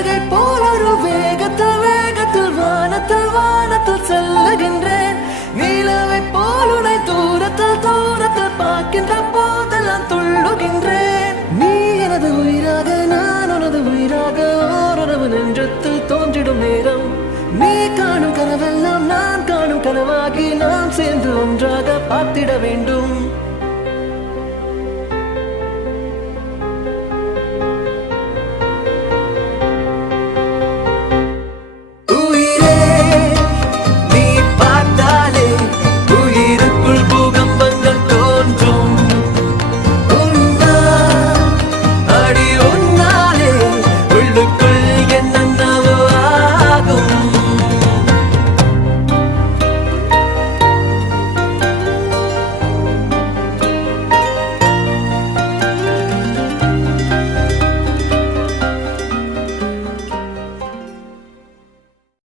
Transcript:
சிறகை போல் ஒரு வேகத்தில் வேகத்தில் வானத்தில் வானத்தில் செல்லுகின்றேன். நீலவை போல் உனை தூரத்தில் தூரத்தில் பார்க்கின்ற போதெல்லாம் துள்ளுகின்றேன். நீ எனது உயிராக நான் உனது உயிராக ஓரளவு நெஞ்சத்தில் தோன்றிடும் நேரம். நீ காணும் கனவெல்லாம் நான் காணும் கனவாகி நாம் சேர்ந்து ஒன்றாக பார்த்திட வேண்டும்.